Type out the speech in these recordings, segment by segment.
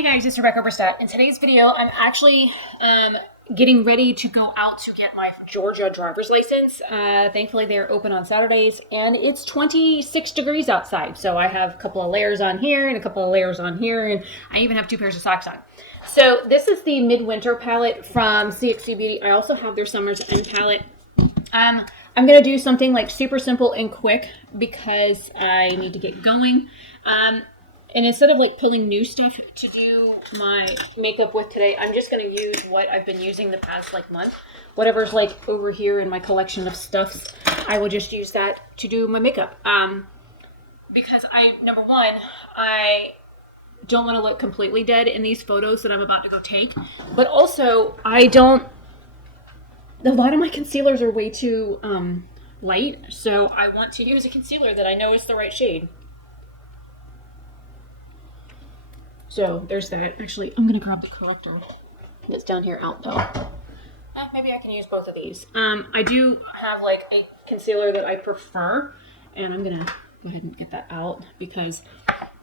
Hey guys, it's Rebecca Oberstadt. In today's video, I'm actually getting ready to go out to get my Georgia driver's license. Thankfully, they're open on Saturdays, and it's 26 degrees outside. So I have a couple of layers on here and a couple of layers on here, and I even have 2 pairs of socks on. So this is the Midwinter palette from CXC Beauty. I also have their Summer's End palette. I'm going to do something like super simple and quick because I need to get going. And instead of like pulling new stuff to do my makeup with today, I'm just going to use what I've been using the past like month. Whatever's like over here in my collection of stuffs, I will just use that to do my makeup. Because number one, I don't want to look completely dead in these photos that I'm about to go take. But also, a lot of my concealers are way too light. So I want to use a concealer that I know is the right shade. So there's that. Actually, I'm going to grab the corrector that's down here out though. Maybe I can use both of these. I do have like a concealer that I prefer, and I'm going to go ahead and get that out because,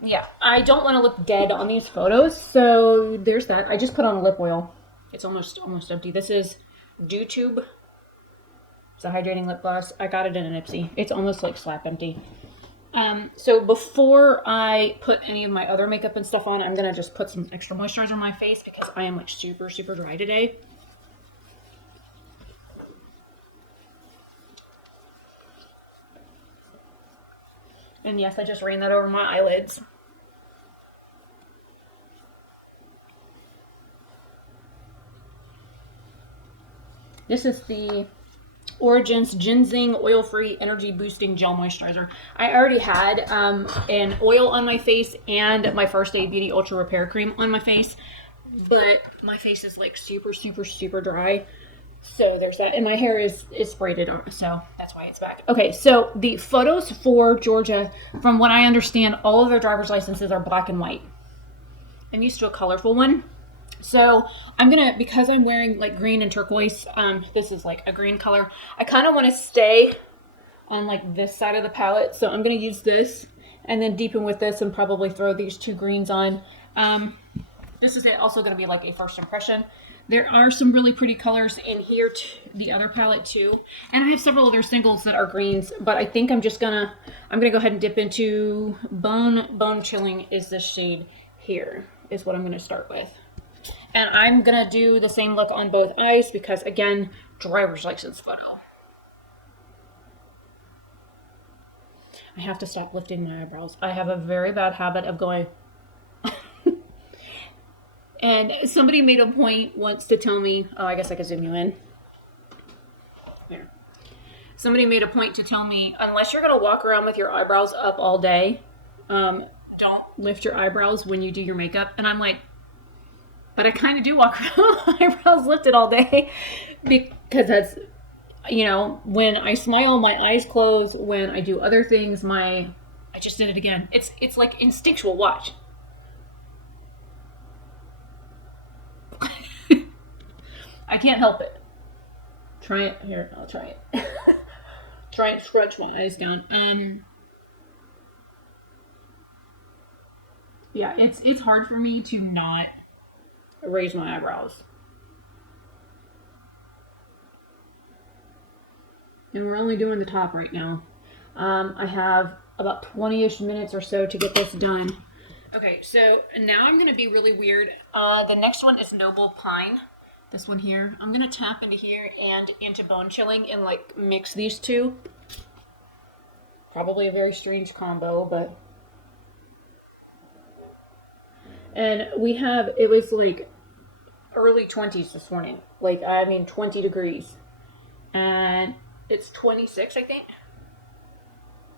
yeah, I don't want to look dead on these photos. So there's that. I just put on a lip oil. It's almost empty. This is Dew Tube. It's a hydrating lip gloss. I got it in an Ipsy. It's almost like slap empty. So before I put any of my other makeup and stuff on, I'm going to just put some extra moisturizer on my face because I am like super, super dry today. And yes, I just ran that over my eyelids. This is the Origins Ginseng Oil-Free Energy Boosting Gel Moisturizer. I already had an oil on my face and my First Aid Beauty Ultra Repair Cream on my face, but my face is like super, super, super dry. So there's that. And my hair is braided on, so that's why it's back. Okay, so the photos for Georgia, from what I understand, all of their driver's licenses are black and white. I'm used to a colorful one. So I'm going to, because I'm wearing like green and turquoise, this is like a green color. I kind of want to stay on like this side of the palette. So I'm going to use this and then deepen with this and probably throw these 2 greens on. This is also going to be like a first impression. There are some really pretty colors in here, the other palette too. And I have several other singles that are greens, but I think I'm going to go ahead and dip into Bone Chilling is this shade here is what I'm going to start with. And I'm going to do the same look on both eyes because, again, driver's license photo. I have to stop lifting my eyebrows. I have a very bad habit of going... And somebody made a point once to tell me... Oh, I guess I could zoom you in. Here. Somebody made a point to tell me, unless you're going to walk around with your eyebrows up all day, don't lift your eyebrows when you do your makeup. And I'm like... But I kind of do walk around with my eyebrows lifted all day because that's, you know, when I smile, my eyes close. When I do other things, I just did it again. It's like instinctual. Watch. I can't help it. Try it. Here, I'll try it. Try and scrunch my eyes down. Yeah, it's hard for me to not raise my eyebrows. And we're only doing the top right now. I have about 20-ish minutes or so to get this done. Okay, so now I'm going to be really weird. The next one is Noble Pine. This one here. I'm going to tap into here and into Bone Chilling and like mix these two. Probably a very strange combo, but... And it was like early 20s this morning. Like, 20 degrees. And it's 26, I think.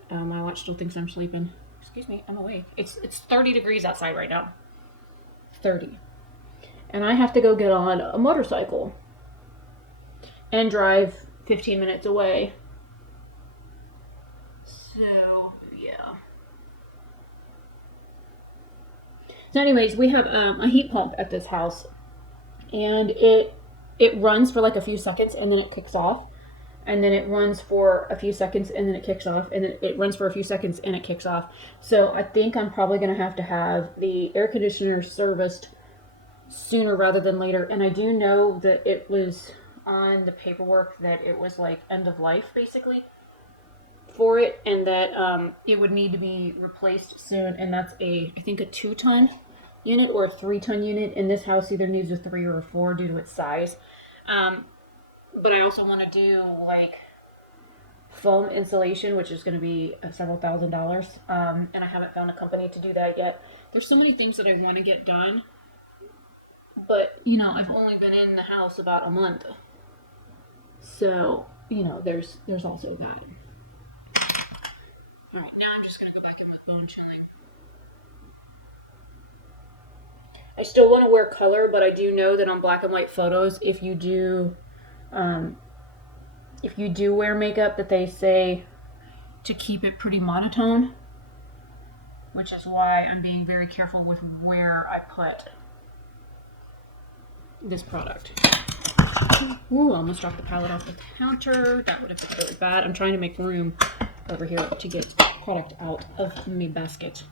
My watch still thinks I'm sleeping. Excuse me, I'm awake. It's 30 degrees outside right now. 30. And I have to go get on a motorcycle and drive 15 minutes away. So, yeah. So anyways, we have a heat pump at this house, and it runs for like a few seconds and then it kicks off. and then it runs for a few seconds and then it kicks off, and then it runs for a few seconds and it kicks off. So I think I'm probably going to have the air conditioner serviced sooner rather than later. And I do know that it was on the paperwork that it was like end of life basically for it, and that it would need to be replaced soon. And that's I think a 2-ton unit or a 3-ton unit, and this house either needs a 3 or a 4 due to its size. But I also want to do like foam insulation, which is going to be several $1,000s. And I haven't found a company to do that yet. There's so many things that I want to get done, but you know, I've only been in the house about a month, so you know, there's also that. All right, now I'm just gonna go back at my phone chilling. I still want to wear color, but I do know that on black and white photos, if you do wear makeup, that they say to keep it pretty monotone, which is why I'm being very careful with where I put this product. Ooh, I almost dropped the palette off the counter. That would have been really bad. I'm trying to make room over here to get product out of my basket,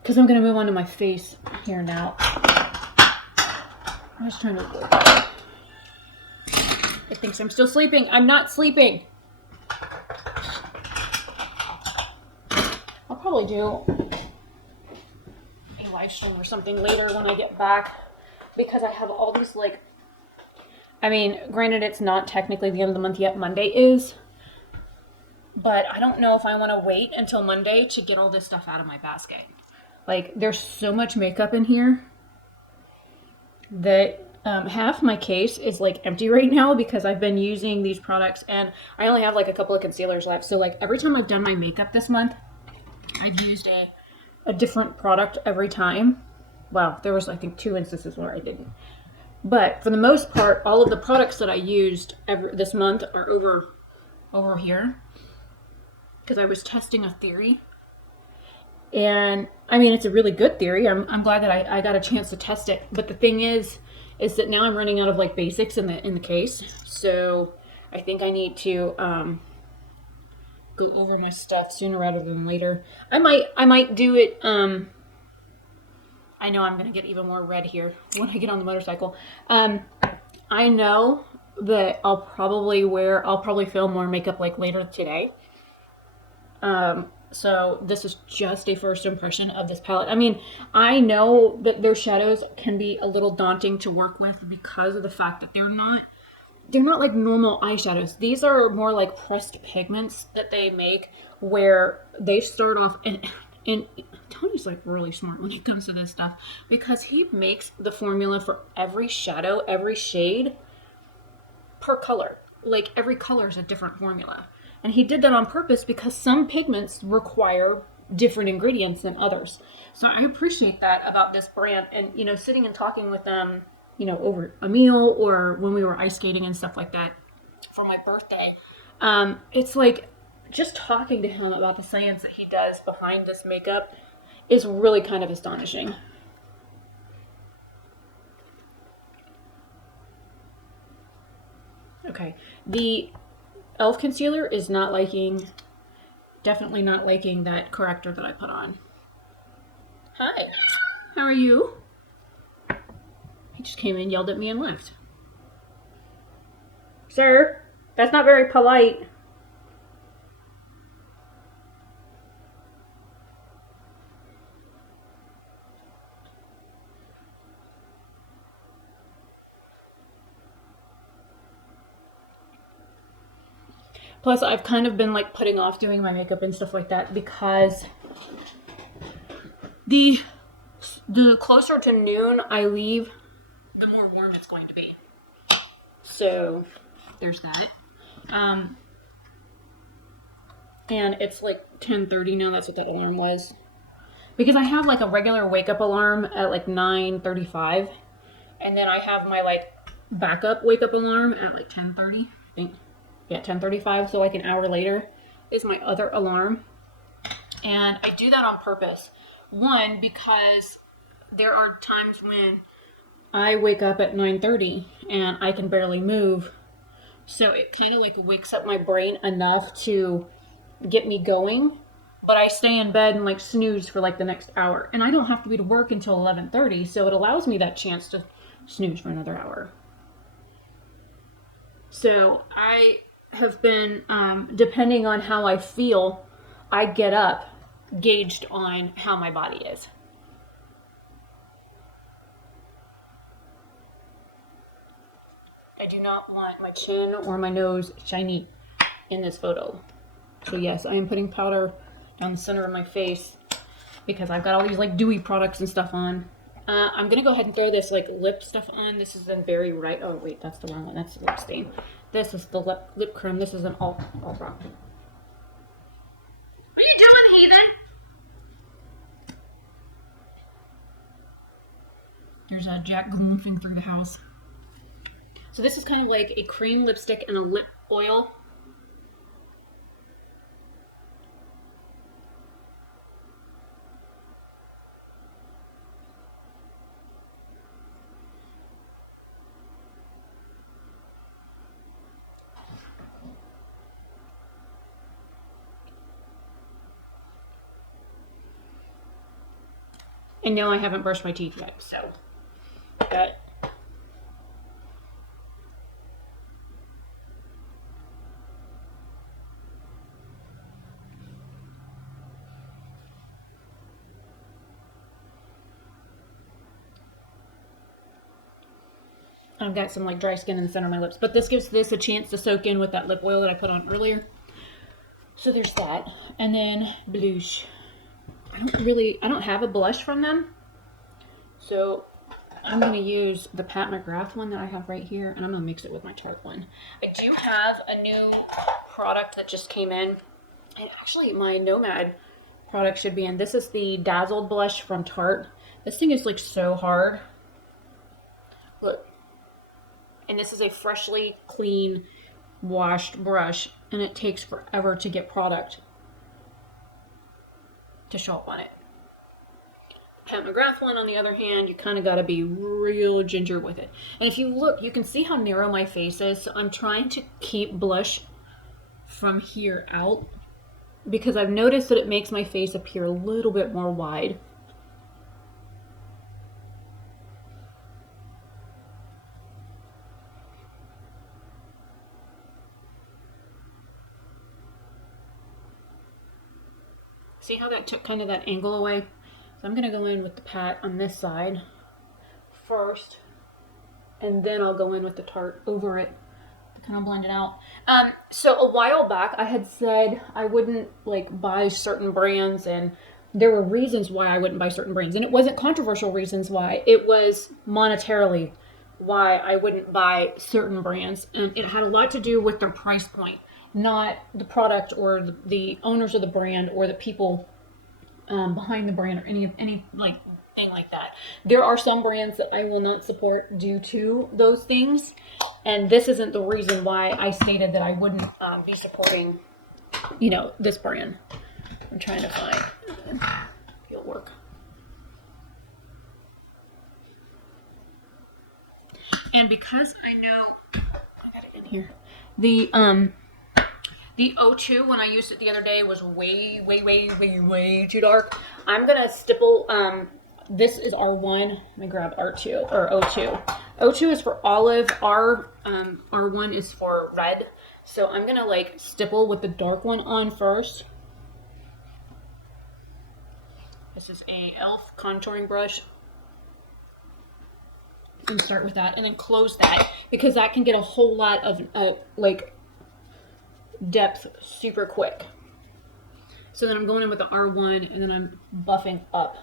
because I'm going to move on to my face here now. I'm just trying to avoid. It thinks I'm still sleeping. I'm not sleeping. I'll probably do a live stream or something later when I get back, because I have all these, like, I mean, granted, it's not technically the end of the month yet. Monday is. But I don't know if I want to wait until Monday to get all this stuff out of my basket. Like, there's so much makeup in here that half my case is like empty right now, because I've been using these products and I only have like a couple of concealers left. So like every time I've done my makeup this month, I've used a different product every time. Well, there was I think 2 instances where I didn't. But for the most part, all of the products that I used this month are over here, because I was testing a theory. And I mean, it's a really good theory. I'm glad that I got a chance to test it. But the thing is that now I'm running out of like basics in the case. So I think I need to go over my stuff sooner rather than later. I might do it. I know I'm gonna get even more red here when I get on the motorcycle. I know that I'll probably film more makeup like later today. So this is just a first impression of this palette. I mean, I know that their shadows can be a little daunting to work with because of the fact that they're not like normal eyeshadows. These are more like pressed pigments that they make, where they start off, and Tony's like really smart when it comes to this stuff, because he makes the formula for every shadow, every shade per color. Like every color is a different formula. And he did that on purpose because some pigments require different ingredients than others. So I appreciate that about this brand. And, you know, sitting and talking with them, you know, over a meal or when we were ice skating and stuff like that for my birthday, it's like just talking to him about the science that he does behind this makeup is really kind of astonishing. Okay, the e.l.f. concealer is definitely not liking that corrector that I put on. Hi, how are you? He just came in, yelled at me, and left. Sir, that's not very polite. Plus, I've kind of been like putting off doing my makeup and stuff like that because the closer to noon I leave, the more warm it's going to be. So there's that. And it's like 10:30 now. That's what that alarm was. Because I have like a regular wake up alarm at like 9:35, and then I have my like backup wake up alarm at like 10:30. I think. Yeah, 10:35, so like an hour later is my other alarm. And I do that on purpose. One, because there are times when I wake up at 9:30 and I can barely move. So it kind of like wakes up my brain enough to get me going. But I stay in bed and like snooze for like the next hour. And I don't have to be to work until 11:30, so it allows me that chance to snooze for another hour. So I have been, depending on how I feel, I get up gauged on how my body is. I do not want my chin or my nose shiny in this photo. So yes, I am putting powder down the center of my face because I've got all these like dewy products and stuff on. I'm gonna go ahead and throw this like lip stuff on. This is in Berry Right. Oh wait, that's the wrong one. That's the lip stain. This is the lip cream. This is an all rock. What are you doing, heathen? There's a Jack gloomfing through the house. So this is kind of like a cream lipstick and a lip oil. And no, I haven't brushed my teeth yet, so that. I've got some like dry skin in the center of my lips, but this gives this a chance to soak in with that lip oil that I put on earlier. So there's that. And then blush. I don't have a blush from them. So I'm going to use the Pat McGrath one that I have right here, and I'm going to mix it with my Tarte one. I do have a new product that just came in, and actually my Nomad product should be in. This is the Dazzled blush from Tarte. This thing is like so hard. Look. And this is a freshly clean washed brush, and it takes forever to get product to show up on it. Pat McGrath one, on the other hand, you kind of got to be real ginger with it. And if you look, you can see how narrow my face is. So I'm trying to keep blush from here out because I've noticed that it makes my face appear a little bit more wide. See how that took kind of that angle away? So I'm going to go in with the Pat on this side first, and then I'll go in with the Tarte over it to kind of blend it out. So a while back, I had said I wouldn't like buy certain brands, and there were reasons why I wouldn't buy certain brands. And it wasn't controversial reasons why. It was monetarily why I wouldn't buy certain brands. And it had a lot to do with their price point, not the product or the owners of the brand or the people behind the brand or any like thing like that. There are some brands that I will not support due to those things, and this isn't the reason why I stated that I wouldn't be supporting, you know, this brand. I'm trying to find it'll work. And because I know I got it in here, the O2, when I used it the other day, was way too dark. I'm going to stipple, this is R1. Let me grab R2, or O2. O2 is for olive, R1 is for red. So I'm going to like stipple with the dark one on first. This is a e.l.f. contouring brush. And start with that, and then close that, because that can get a whole lot of, like, depth super quick. So then I'm going in with the R1, and then I'm buffing up.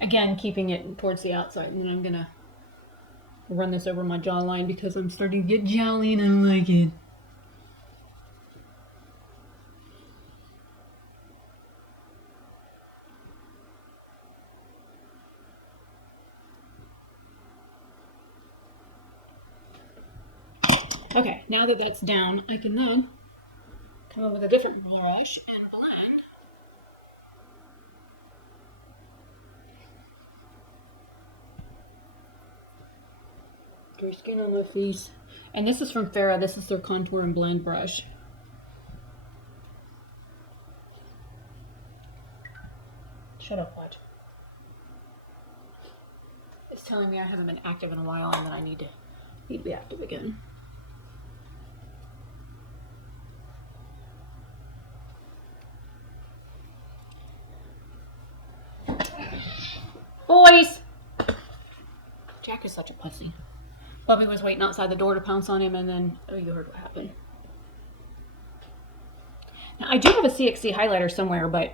Again, keeping it towards the outside. And then I'm gonna run this over my jawline because I'm starting to get jowly and I don't like it. Okay, now that that's down, I can then come up with a different brush and blend. Your skin on my face. And this is from Farrah. This is their contour and blend brush. Shut up, watch. It's telling me I haven't been active in a while and that I need to be active again. Boys! Jack is such a pussy. Bubby was waiting outside the door to pounce on him, and then, oh, you heard what happened. Now, I do have a CXC highlighter somewhere, but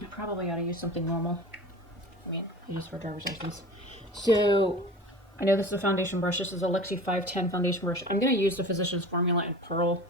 I probably ought to use something normal. I mean, I use for driver's license. So, I know this is a foundation brush. This is a Lexi 510 foundation brush. I'm going to use the Physicians Formula in Pearl.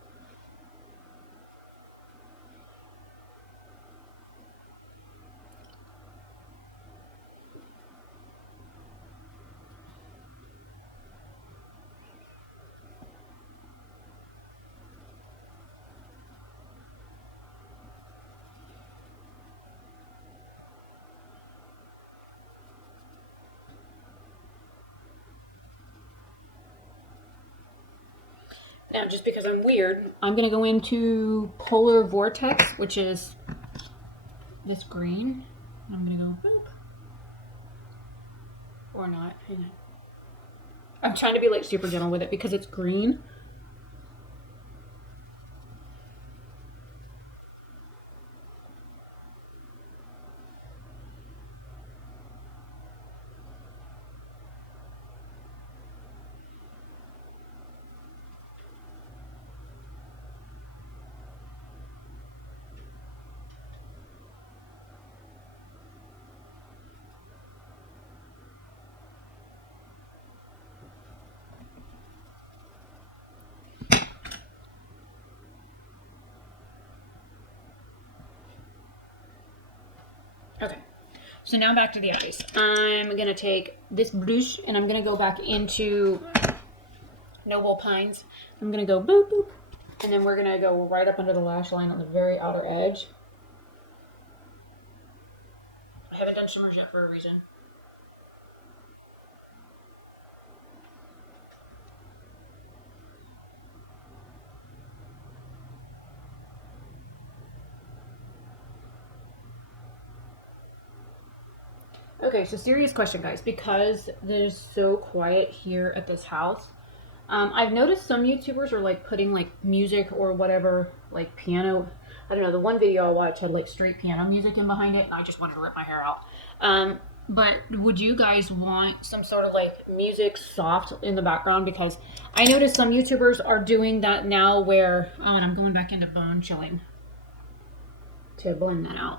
Now, just because I'm weird, I'm going to go into Polar Vortex, which is this green. I'm going to go boop. Or not. Hang on. I'm trying to be like super gentle with it because it's green. Okay, so now back to the eyes. I'm going to take this brush and I'm going to go back into Noble Pines. I'm going to go boop, boop, and then we're going to go right up under the lash line on the very outer edge. I haven't done shimmers yet for a reason. Okay, so serious question, guys, because there's so quiet here at this house. I've noticed some YouTubers are like putting like music or whatever, like piano. I don't know, the one video I watched had like straight piano music in behind it, and I just wanted to rip my hair out. But would you guys want some sort of like music soft in the background? Because I noticed some YouTubers are doing that now where, oh, and I'm going back into bone chilling to blend that out.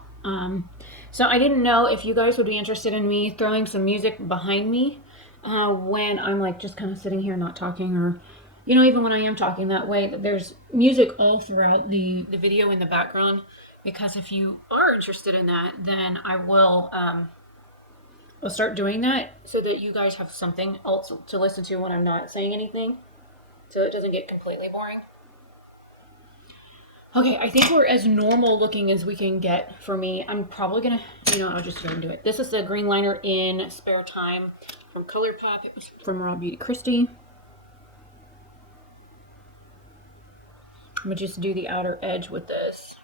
So I didn't know if you guys would be interested in me throwing some music behind me when I'm like just kind of sitting here not talking, or you know, even when I am talking, that way there's music all throughout the video in the background. Because if you are interested in that, then I will I'll start doing that so that you guys have something else to listen to when I'm not saying anything, so it doesn't get completely boring. Okay, I think we're as normal looking as we can get for me. I'm probably gonna, you know, I'll just go and do it. This is the green liner in Spare Time from ColourPop. It was from Raw Beauty Christie. I'm gonna just do the outer edge with this.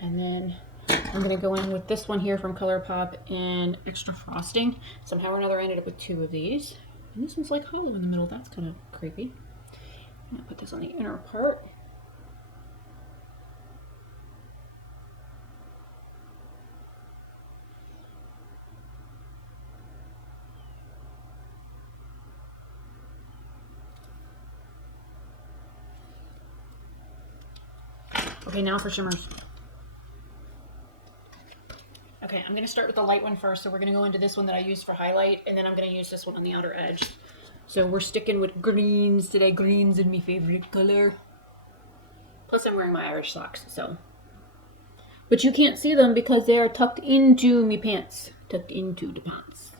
And then I'm gonna go in with this one here from ColourPop and Extra Frosting. Somehow or another I ended up with two of these. And this one's like hollow in the middle. That's kind of creepy. I'm gonna put this on the inner part. Okay, now for shimmers. Okay, I'm going to start with the light one first. So we're going to go into this one that I used for highlight, and then I'm going to use this one on the outer edge. So we're sticking with greens today. Greens is my favorite color. Plus I'm wearing my Irish socks, so. But you can't see them because they are tucked into me pants. Tucked into the pants.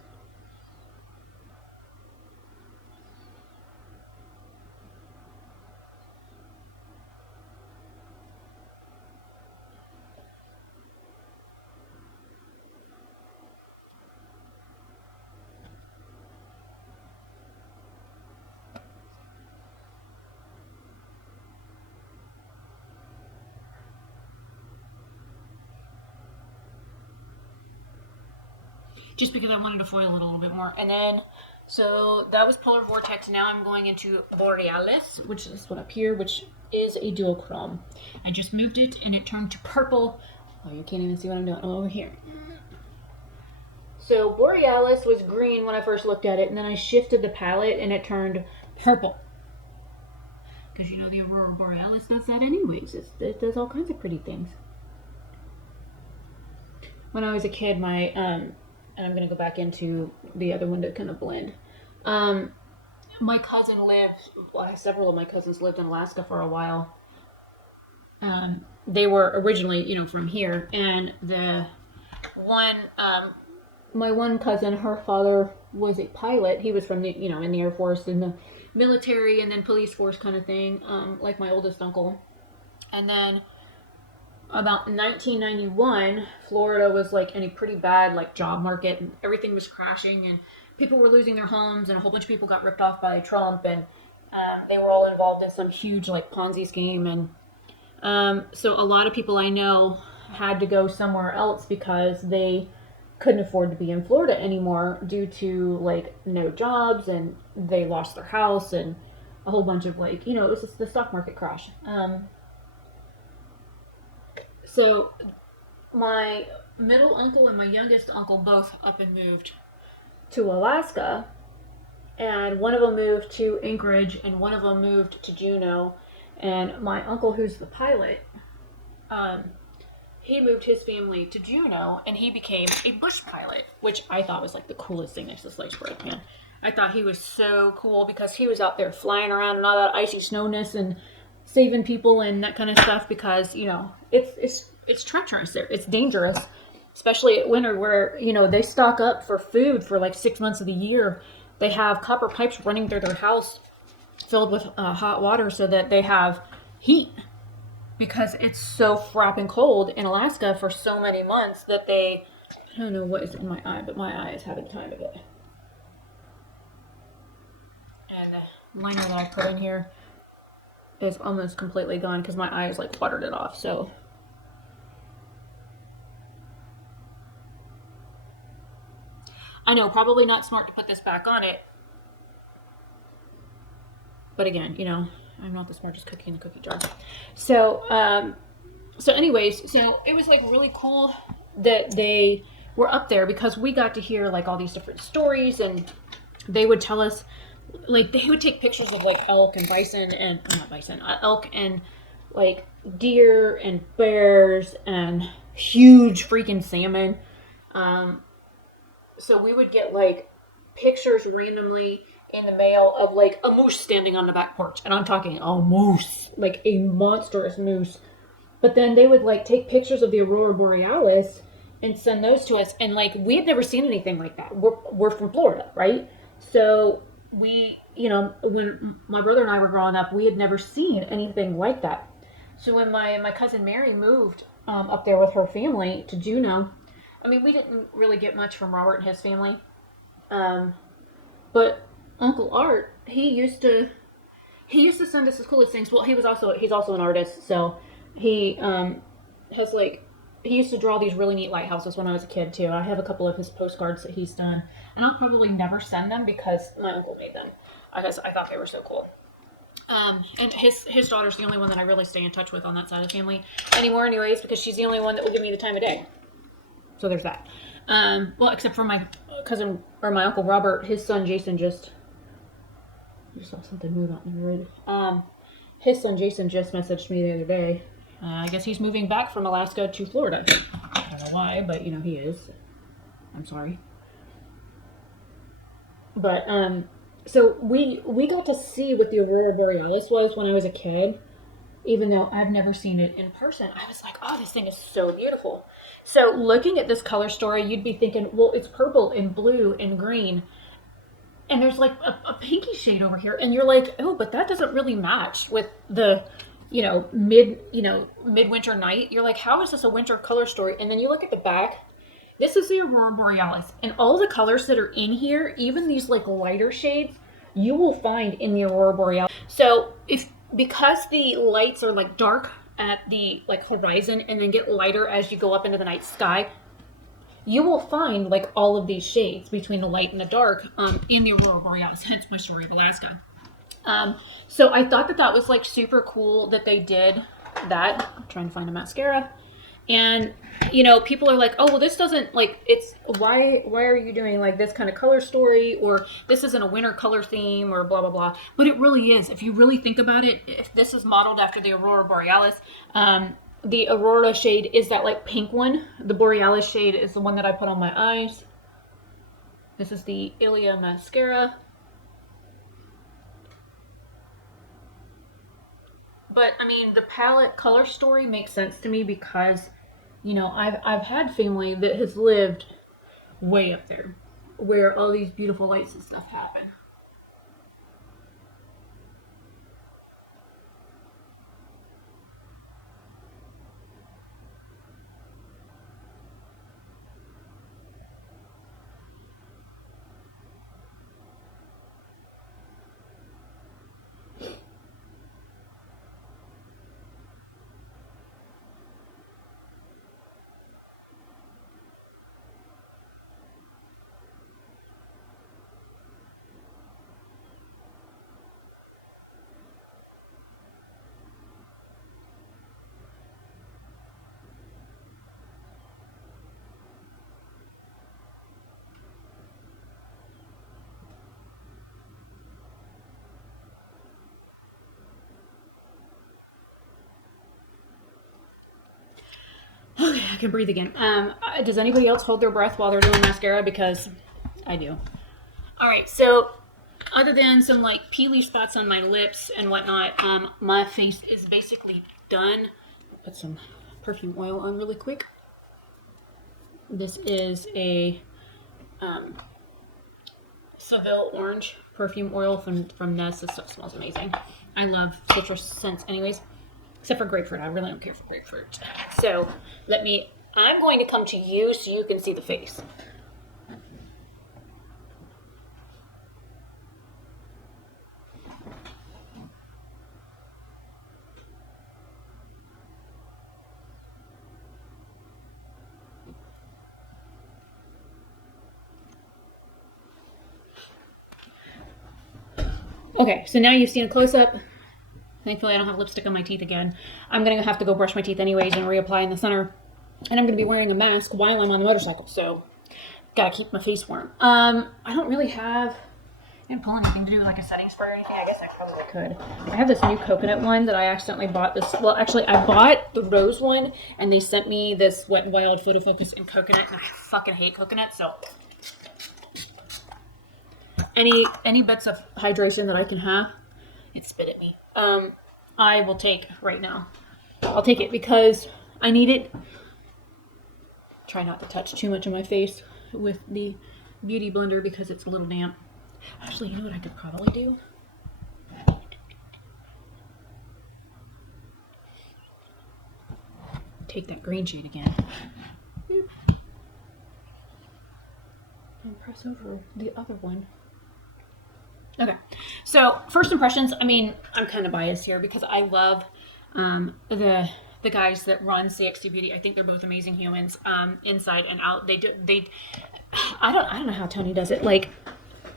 just because I wanted to foil it a little bit more. And then, so that was polar vortex. Now I'm going into borealis, which is this one up here, which is a duochrome. I just moved it and it turned to purple. Oh, you can't even see what I'm doing. Oh, over here. So borealis was green when I first looked at it, and then I shifted the palette and it turned purple. Because you know the aurora borealis does that anyways. It does all kinds of pretty things. When I was a kid, and I'm going to go back into the other one to kind of blend. My cousin several of my cousins lived in Alaska for a while. They were originally, you know, from here. And the one, my one cousin, her father was a pilot. He was from the, you know, in the Air Force, in the military, and then police force kind of thing, like my oldest uncle. And then about 1991, Florida was like in a pretty bad like job market, and everything was crashing, and people were losing their homes, and a whole bunch of people got ripped off by Trump, and they were all involved in some huge like Ponzi scheme. And so a lot of people I know had to go somewhere else because they couldn't afford to be in Florida anymore due to like no jobs, and they lost their house, and a whole bunch of like, you know, it was just the stock market crash. So my middle uncle and my youngest uncle both up and moved to Alaska, and one of them moved to Anchorage and one of them moved to Juneau. And my uncle, who's the pilot, he moved his family to Juneau, and he became a bush pilot, which I thought was like the coolest thing next to sliced bread, man. I thought he was so cool because he was out there flying around and all that icy snowness and saving people and that kind of stuff, because, you know, it's treacherous there. It's dangerous, especially at winter where, you know, they stock up for food for like 6 months of the year. They have copper pipes running through their house filled with hot water so that they have heat, because it's so frapping cold in Alaska for so many months that I don't know what is in my eye, but my eye is having time of it. And the liner that I put in here is almost completely gone because my eyes like watered it off. So I know, probably not smart to put this back on it, but again, you know, I'm not the smartest cookie in the cookie jar. So anyways, so it was like really cool that they were up there, because we got to hear like all these different stories, and they would tell us, like, they would take pictures of like elk and bison and elk and like deer and bears and huge freaking salmon. So we would get like pictures randomly in the mail of like a moose standing on the back porch, and I'm talking a moose, like a monstrous moose. But then they would like take pictures of the aurora borealis and send those to us, and like we had never seen anything like that. We're from Florida, right? So we, you know, when my brother and I were growing up, we had never seen anything like that. So when my cousin Mary moved up there with her family to Juneau, I mean, we didn't really get much from Robert and his family, but Uncle Art, he used to send us the coolest things. Well, he's also an artist, so he has like, he used to draw these really neat lighthouses when I was a kid too. I have a couple of his postcards that he's done, and I'll probably never send them because my uncle made them. I thought they were so cool. And his daughter's the only one that I really stay in touch with on that side of the family anymore, anyways, because she's the only one that will give me the time of day. So there's that. Well, except for my cousin, or my Uncle Robert, his son Jason just saw something move out in the road. His son Jason just messaged me the other day. I guess he's moving back from Alaska to Florida. I don't know why, but you know, he is. I'm sorry. But so we got to see what the aurora borealis was when I was a kid, even though I've never seen it in person. I was like, oh, this thing is so beautiful. So looking at this color story, you'd be thinking, well, it's purple and blue and green, and there's like a pinky shade over here, and you're like, oh, but that doesn't really match with the, you know, midwinter night. You're like, how is this a winter color story? And then you look at the back. This is the aurora borealis, and all the colors that are in here, even these like lighter shades, you will find in the aurora borealis. So because the lights are like dark at the like horizon and then get lighter as you go up into the night sky, you will find like all of these shades between the light and the dark in the Aurora Borealis, hence my story of Alaska. So I thought that was like super cool that they did that. I'm trying to find a mascara. And, you know, people are like, oh, well, this doesn't, like, it's, why are you doing, like, this kind of color story, or this isn't a winter color theme, or blah, blah, blah. But it really is. If you really think about it, if this is modeled after the Aurora Borealis, the Aurora shade is that, like, pink one. The Borealis shade is the one that I put on my eyes. This is the Ilia mascara. But, I mean, the palette color story makes sense to me because, you know, I've had family that has lived way up there where all these beautiful lights and stuff happen. Okay, I can breathe again. Does anybody else hold their breath while they're doing mascara? Because I do. All right, so other than some like peely spots on my lips and whatnot, my face is basically done. Put some perfume oil on really quick. This is a Seville Orange perfume oil from Ness. This stuff smells amazing. I love citrus scents anyways. Except for grapefruit. I really don't care for grapefruit. So I'm going to come to you so you can see the face. Okay, so now you've seen a close-up. Thankfully, I don't have lipstick on my teeth again. I'm going to have to go brush my teeth anyways and reapply in the center. And I'm going to be wearing a mask while I'm on the motorcycle, so gotta keep my face warm. I don't really have... I didn't pull anything to do like a setting spray or anything. I guess I probably could. I have this new coconut one that I accidentally bought this. Well, actually, I bought the rose one, and they sent me this Wet n Wild Photo Focus in coconut, and I fucking hate coconut, so... Any bits of hydration that I can have, it spit at me. I will take right now. I'll take it because I need it. Try not to touch too much of my face with the Beauty Blender because it's a little damp. Actually, you know what I could probably do? Take that green shade again. And press over the other one. Okay, so first impressions, I mean, I'm kind of biased here because I love the guys that run CXC Beauty. I think they're both amazing humans, inside and out. I don't know how Tony does it. Like,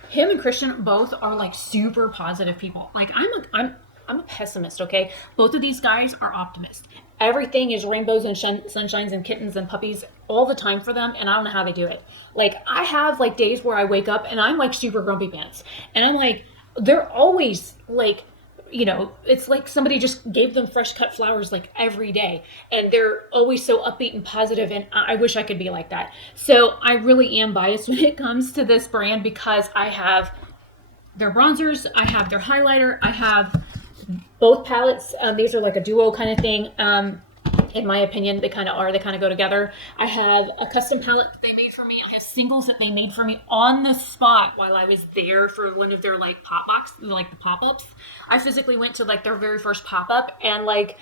him and Christian both are like super positive people. Like, I'm a pessimist, okay? Both of these guys are optimists. Everything is rainbows and sunshines and kittens and puppies all the time for them, and I don't know how they do it. Like, I have like days where I wake up and I'm like super grumpy pants, and I'm like, they're always like, you know, it's like somebody just gave them fresh cut flowers like every day, and they're always so upbeat and positive, and I wish I could be like that. So I really am biased when it comes to this brand because I have their bronzers, I have their highlighter, I have both palettes. These are like a duo kind of thing. In my opinion, they kind of go together. I have a custom palette that they made for me. I have singles that they made for me on the spot while I was there for one of their like the pop-ups. I physically went to like their very first pop-up, and like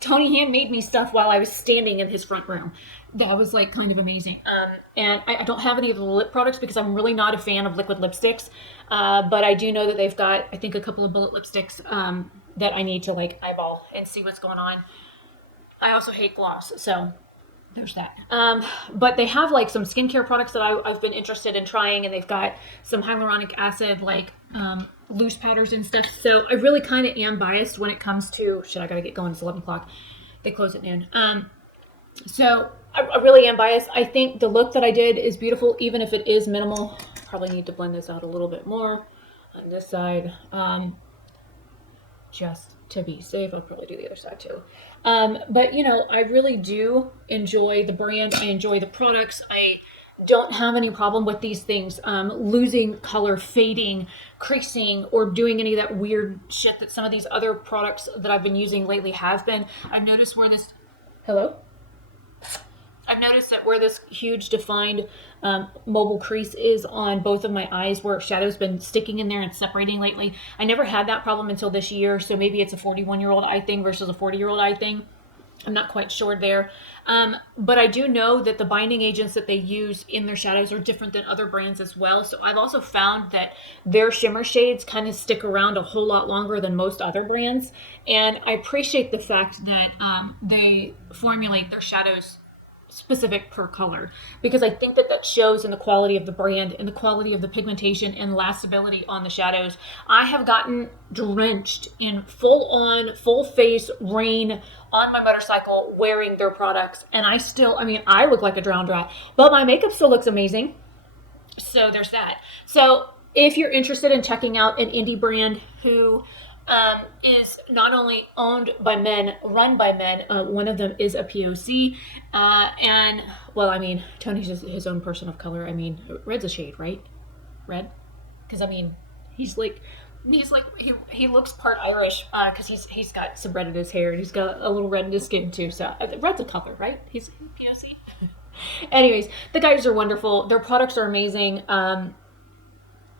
Tony hand made me stuff while I was standing in his front room. That was like kind of amazing. And I don't have any of the lip products because I'm really not a fan of liquid lipsticks. But I do know that they've got, I think, a couple of bullet lipsticks that I need to like eyeball and see what's going on. I also hate gloss, so there's that. But they have like some skincare products that I've been interested in trying, and they've got some hyaluronic acid, like loose powders and stuff. So I really kind of am biased when it comes to, shit, I gotta get going, it's 11 o'clock. They close at noon. So I really am biased. I think the look that I did is beautiful, even if it is minimal. Probably need to blend this out a little bit more on this side. Just to be safe. I'll probably do the other side too. But you know, I really do enjoy the brand. I enjoy the products. I don't have any problem with these things losing color, fading, creasing, or doing any of that weird shit that some of these other products that I've been using lately have been. I've noticed where this, hello? I've noticed that where this huge defined mobile crease is on both of my eyes, where shadow's been sticking in there and separating lately. I never had that problem until this year, so maybe it's a 41-year-old eye thing versus a 40-year-old eye thing. I'm not quite sure there. But I do know that the binding agents that they use in their shadows are different than other brands as well. So I've also found that their shimmer shades kind of stick around a whole lot longer than most other brands. And I appreciate the fact that they formulate their shadows specific per color, because I think that that shows in the quality of the brand and the quality of the pigmentation and lastability on the shadows. I have gotten drenched in full face rain on my motorcycle wearing their products, and I mean, I look like a drowned rat, but my makeup still looks amazing. So there's that. So if you're interested in checking out an indie brand who is not only owned by men, run by men. One of them is a POC. And, well, I mean, Tony's just his own person of color. I mean, red's a shade, right? Red? Because, I mean, he looks part Irish because he's got some red in his hair and he's got a little red in his skin too. So red's a color, right? He's POC. Anyways, the guys are wonderful. Their products are amazing.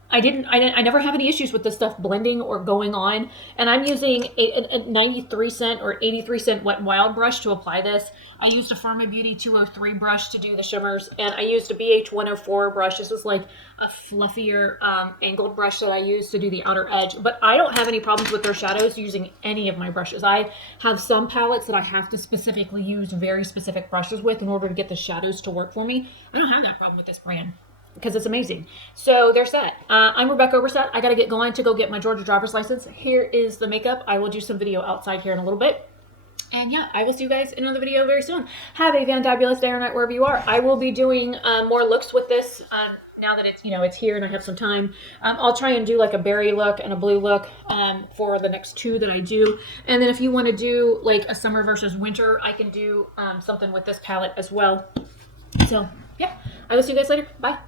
I never have any issues with this stuff blending or going on. And I'm using a 93 cent or 83 cent Wet n Wild brush to apply this. I used a Firma Beauty 203 brush to do the shimmers. And I used a BH 104 brush. This is like a fluffier angled brush that I use to do the outer edge. But I don't have any problems with their shadows using any of my brushes. I have some palettes that I have to specifically use very specific brushes with in order to get the shadows to work for me. I don't have that problem with this brand, because it's amazing. So there's that. I'm Rebecca Oberstadt. I got to get going to go get my Georgia driver's license. Here is the makeup. I will do some video outside here in a little bit. And yeah, I will see you guys in another video very soon. Have a fantabulous day or night wherever you are. I will be doing more looks with this now that it's here and I have some time. I'll try and do like a berry look and a blue look for the next two that I do. And then if you want to do like a summer versus winter, I can do something with this palette as well. So yeah, I will see you guys later. Bye.